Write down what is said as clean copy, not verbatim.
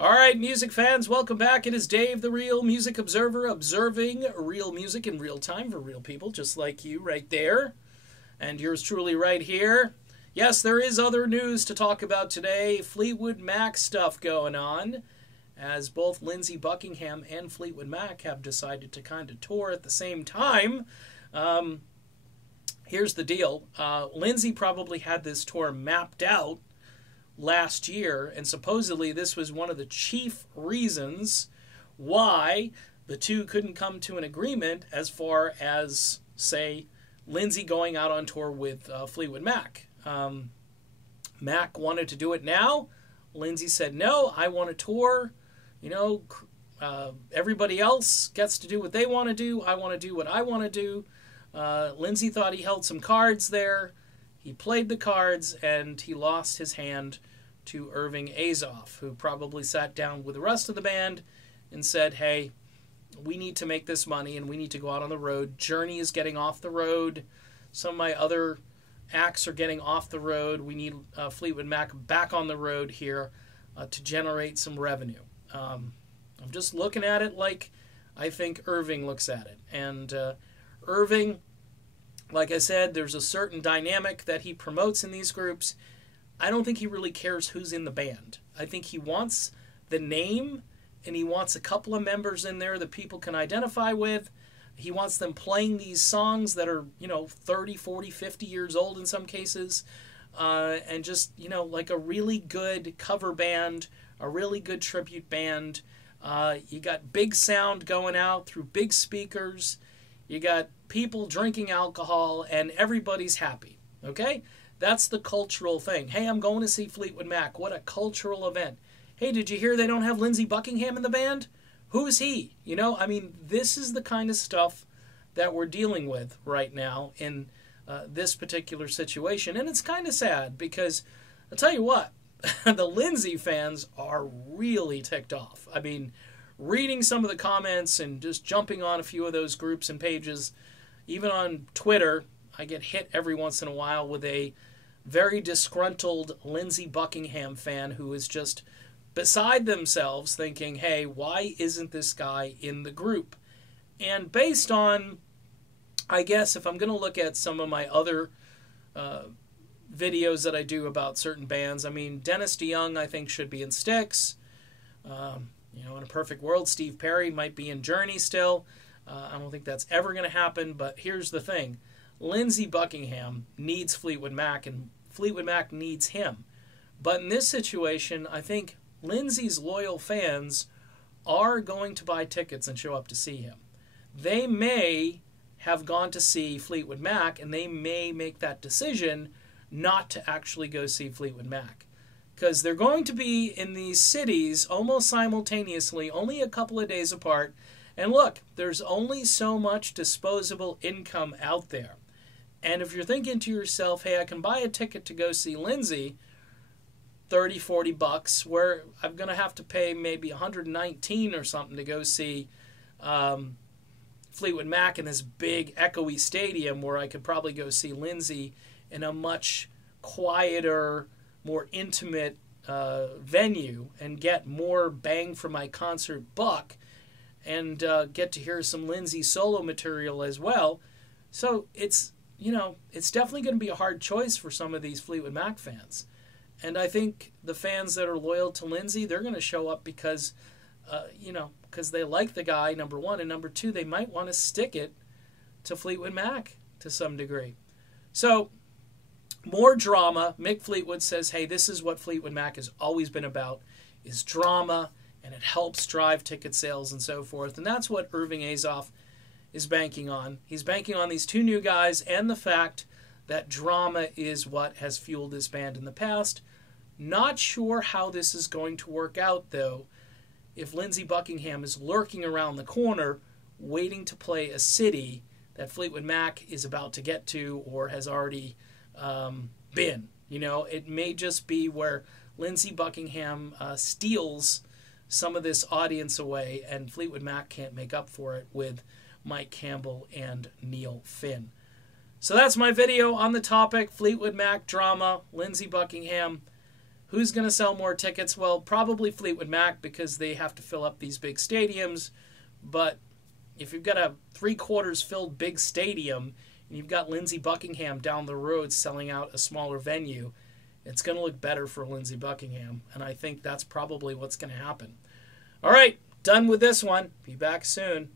All right, music fans, welcome back. It is Dave, the Real Music Observer, observing real music in real time for real people, just like you right there, and yours truly right here. Yes, there is other news to talk about today. Fleetwood Mac stuff going on, as both Lindsey Buckingham and Fleetwood Mac have decided to kind of tour at the same time. Here's the deal. Lindsey probably had this tour mapped out last year, and supposedly this was one of the chief reasons why the two couldn't come to an agreement as far as, say, Lindsey going out on tour with Fleetwood Mac. Mac wanted to do it now. Lindsey said, no, I want to tour. You know, everybody else gets to do what they want to do. I want to do what I want to do. Lindsey thought he held some cards there. He played the cards, and he lost his hand to Irving Azoff, who probably sat down with the rest of the band and said, hey, we need to make this money, and we need to go out on the road. Journey is getting off the road. Some of my other acts are getting off the road. We need Fleetwood Mac back on the road here to generate some revenue. I'm just looking at it like I think Irving looks at it. And Irving, like I said, there's a certain dynamic that he promotes in these groups. I don't think he really cares who's in the band. I think he wants the name, and he wants a couple of members in there that people can identify with. He wants them playing these songs that are, 30, 40, 50 years old in some cases, and just, like a really good cover band, a really good tribute band. You got big sound going out through big speakers. You got people drinking alcohol, and everybody's happy, okay? That's the cultural thing. Hey, I'm going to see Fleetwood Mac. What a cultural event. Hey, did you hear they don't have Lindsey Buckingham in the band? Who's he? This is the kind of stuff that we're dealing with right now in this particular situation. And it's kind of sad because, I'll tell you what, the Lindsey fans are really ticked off. I mean, reading some of the comments and just jumping on a few of those groups and pages, even on Twitter, I get hit every once in a while with a very disgruntled Lindsey Buckingham fan who is just beside themselves thinking, hey, why isn't this guy in the group? And based on, I guess, if I'm going to look at some of my other videos that I do about certain bands, I mean, Dennis DeYoung, I think, should be in Styx. In a perfect world, Steve Perry might be in Journey still. I don't think that's ever going to happen, but here's the thing. Lindsey Buckingham needs Fleetwood Mac, and Fleetwood Mac needs him. But in this situation, I think Lindsey's loyal fans are going to buy tickets and show up to see him. They may have gone to see Fleetwood Mac, and they may make that decision not to actually go see Fleetwood Mac. Because they're going to be in these cities almost simultaneously, only a couple of days apart. And look, there's only so much disposable income out there. And if you're thinking to yourself, hey, I can buy a ticket to go see Lindsey, $30, $40, where I'm going to have to pay maybe $119 or something to go see Fleetwood Mac in this big echoey stadium, where I could probably go see Lindsey in a much quieter, more intimate venue and get more bang for my concert buck and get to hear some Lindsey solo material as well. So it's definitely going to be a hard choice for some of these Fleetwood Mac fans. And I think the fans that are loyal to Lindsey, they're going to show up because, because they like the guy, number one. And number two, they might want to stick it to Fleetwood Mac to some degree. So, more drama. Mick Fleetwood says, hey, this is what Fleetwood Mac has always been about, is drama, and it helps drive ticket sales and so forth. And that's what Irving Azoff is banking on. He's banking on these two new guys and the fact that drama is what has fueled this band in the past. Not sure how this is going to work out, though, if Lindsey Buckingham is lurking around the corner waiting to play a city that Fleetwood Mac is about to get to or has already been. It may just be where Lindsey Buckingham steals some of this audience away, and Fleetwood Mac can't make up for it with Mike Campbell and Neil Finn. So that's my video on the topic, Fleetwood Mac drama, Lindsey Buckingham. Who's going to sell more tickets? Well, probably Fleetwood Mac, because they have to fill up these big stadiums. But if you've got a 3/4 filled big stadium and you've got Lindsey Buckingham down the road selling out a smaller venue, it's going to look better for Lindsey Buckingham. And I think that's probably what's going to happen. All right, done with this one. Be back soon.